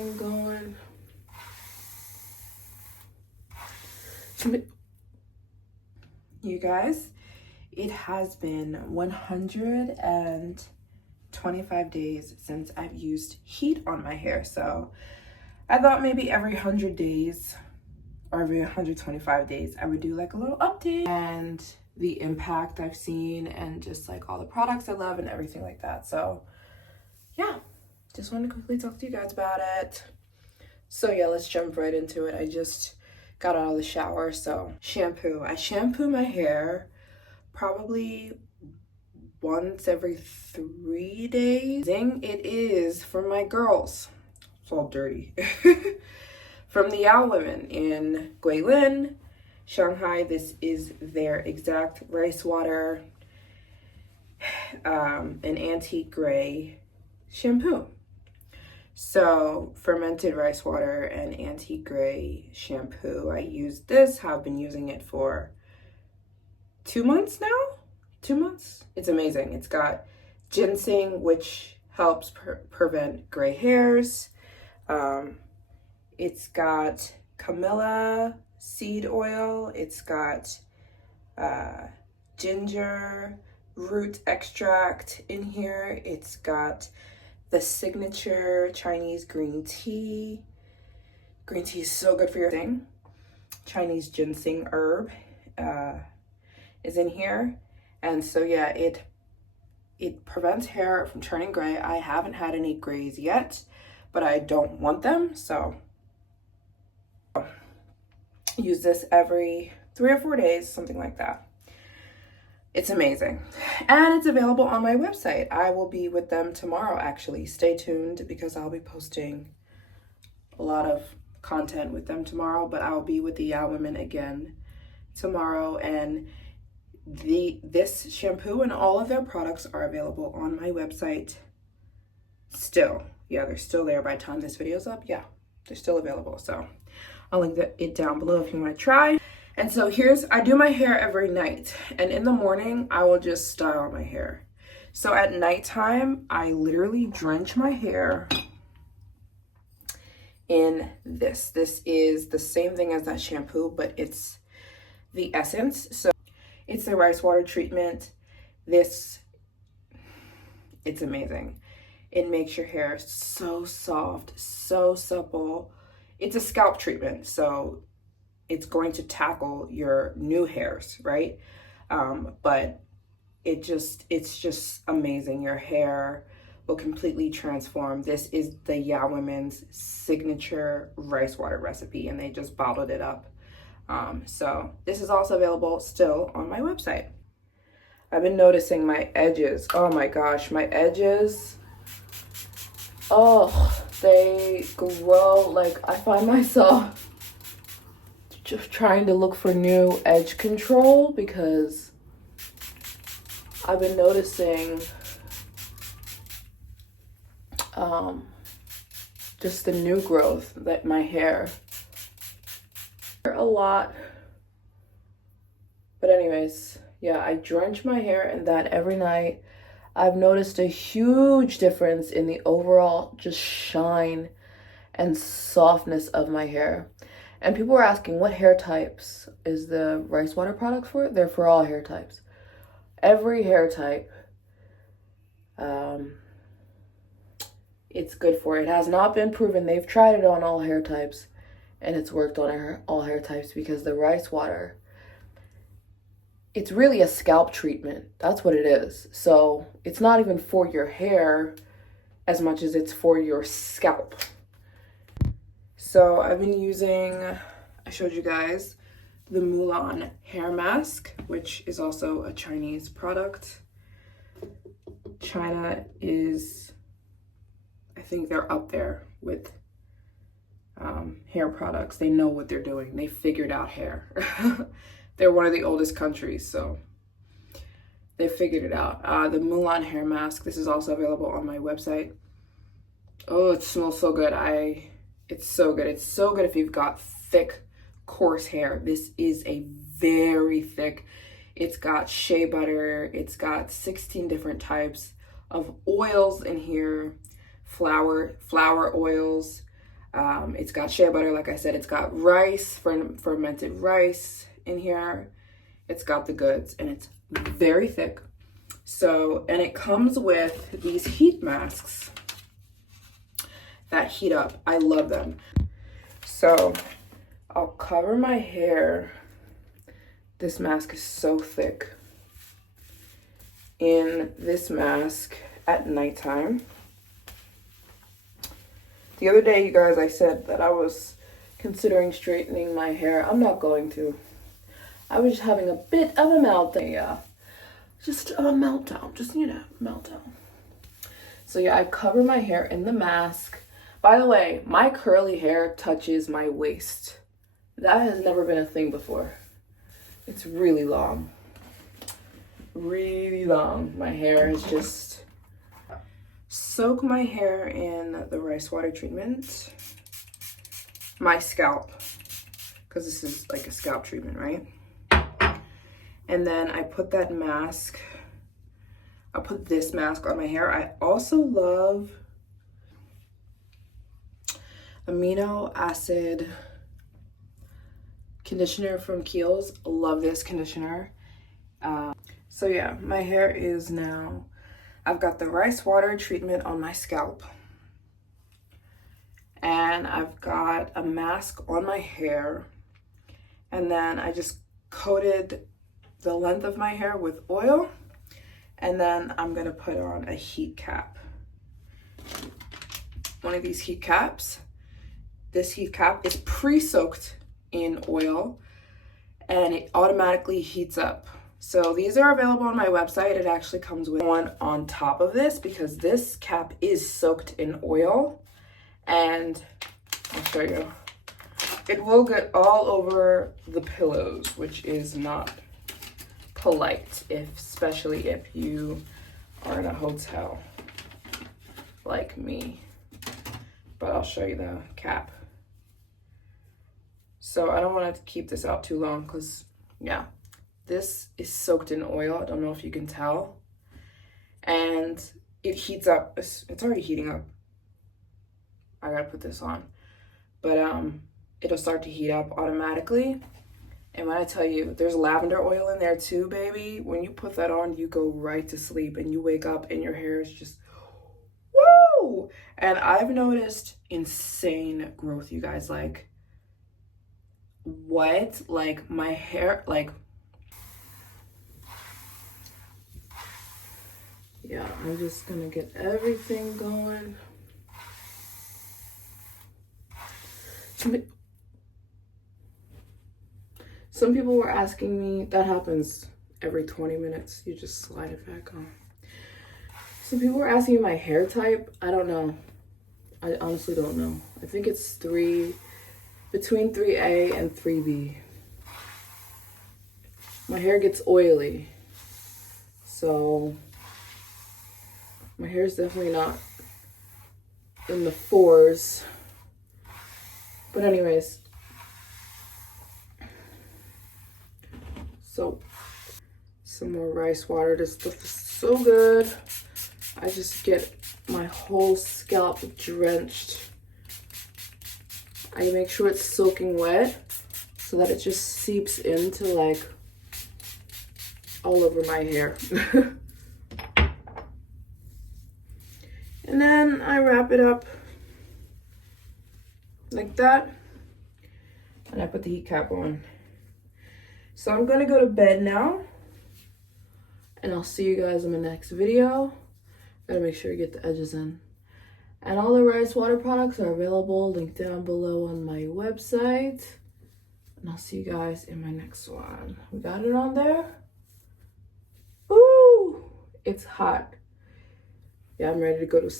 I'm going. You guys, it has been 125 days since I've used heat on my hair. So I thought maybe every 100 days or every 125 days, I would do like a little update and the impact I've seen and just like all the products I love and everything like that. So yeah, just wanted to quickly talk to you guys about it. So yeah, let's jump right into it. I just got out of the shower. So shampoo. I shampoo my hair probably once every 3 days. It is for my girls. It's all dirty. From the Yao Women in Guilin, Shanghai. This is their exact rice water, an antique gray shampoo. So fermented rice water and antique gray shampoo. I used this, have been using it for 2 months now. 2 months. It's amazing. It's got ginseng, which helps prevent gray hairs. It's got camellia seed oil. It's got ginger root extract in here. It's got the signature Chinese green tea. Green tea is so good for your thing. Chinese ginseng herb is in here. And so yeah, it prevents hair from turning gray. I haven't had any grays yet, but I don't want them. So use this every 3 or 4 days, something like that. It's amazing. And it's available on my website. I will be with them tomorrow, actually. Stay tuned because I'll be posting a lot of content with them tomorrow, but I'll be with the Yao Women again tomorrow. And this shampoo and all of their products are available on my website still. Yeah, they're still there by the time this video's up. Yeah, they're still available. So I'll link it down below if you want to try. And so I do my hair every night, and in the morning I will just style my hair. So at nighttime, I literally drench my hair in this. This is the same thing as that shampoo, but it's the essence. So it's the rice water treatment. It's amazing. It makes your hair so soft, so supple. It's a scalp treatment, so it's going to tackle your new hairs, right? But it's just amazing. Your hair will completely transform. This is the Yao Women's signature rice water recipe, and they just bottled it up. So this is also available still on my website. I've been noticing my edges. Oh my gosh, my edges. Oh, they grow. Like, I find myself just trying to look for new edge control because I've been noticing just the new growth that my hair a lot. But anyways, yeah, I drench my hair in that every night. I've noticed a huge difference in the overall just shine and softness of my hair. And people were asking, what hair types is the rice water product for? They're for all hair types. Every hair type, it's good for. It has not been proven. They've tried it on all hair types, and it's worked on all hair types because the rice water, it's really a scalp treatment. That's what it is. So it's not even for your hair as much as it's for your scalp. So I've been using, I showed you guys, the Maryjane hair mask, which is also a Chinese product. China is, I think they're up there with hair products. They know what they're doing. They figured out hair. They're one of the oldest countries, so they figured it out. The Maryjane hair mask, this is also available on my website. Oh, it smells so good. It's so good. It's so good if you've got thick, coarse hair. This is a very thick. It's got shea butter. It's got 16 different types of oils in here. Flower oils, It's got shea butter, like I said. It's got rice, fermented rice in here. It's got the goods, and it's very thick. So, and it comes with these heat masks that heat up. I love them. So I'll cover my hair. This mask is so thick. In this mask at nighttime. The other day, you guys, I said that I was considering straightening my hair. I'm not going to. I was just having a bit of a meltdown. Yeah, just a meltdown. Just, you know, meltdown. So yeah, I cover my hair in the mask. By the way, my curly hair touches my waist. That has never been a thing before. It's really long. Really long. My hair is just... Soak my hair in the rice water treatment. My scalp, because this is like a scalp treatment, right? And then I put that mask, I'll put this mask on my hair. I also love amino acid conditioner from Kiehl's. Love this conditioner. So yeah, my hair is now, I've got the rice water treatment on my scalp. And I've got a mask on my hair. And then I just coated the length of my hair with oil. And then I'm gonna put on a heat cap. One of these heat caps. This heat cap is pre-soaked in oil and it automatically heats up. So these are available on my website. It actually comes with one on top of this because this cap is soaked in oil. And I'll show you. It will get all over the pillows, which is not polite, especially if you are in a hotel like me. But I'll show you the cap. So I don't want to keep this out too long because, yeah, this is soaked in oil. I don't know if you can tell. And it heats up. It's already heating up. I gotta put this on. But it'll start to heat up automatically. And when I tell you, there's lavender oil in there too, baby. When you put that on, you go right to sleep and you wake up and your hair is just, woo! And I've noticed insane growth, you guys. Like, what? Like, my hair, like, yeah, I'm just gonna get everything going. Some people were asking me, that happens every 20 minutes. You just slide it back on. Some people were asking me my hair type. I don't know. I honestly don't know. I think it's between 3A and 3B. My hair gets oily. So my hair is definitely not in the 4s. But anyways, so some more rice water. This stuff is so good. I just get my whole scalp drenched. I make sure it's soaking wet so that it just seeps into like all over my hair. And then I wrap it up like that, and I put the heat cap on. So I'm gonna go to bed now, and I'll see you guys in the next video. Gotta make sure you get the edges in. And all the rice water products are available, linked down below on my website. And I'll see you guys in my next one. We got it on there. Ooh, it's hot. Yeah, I'm ready to go to sleep.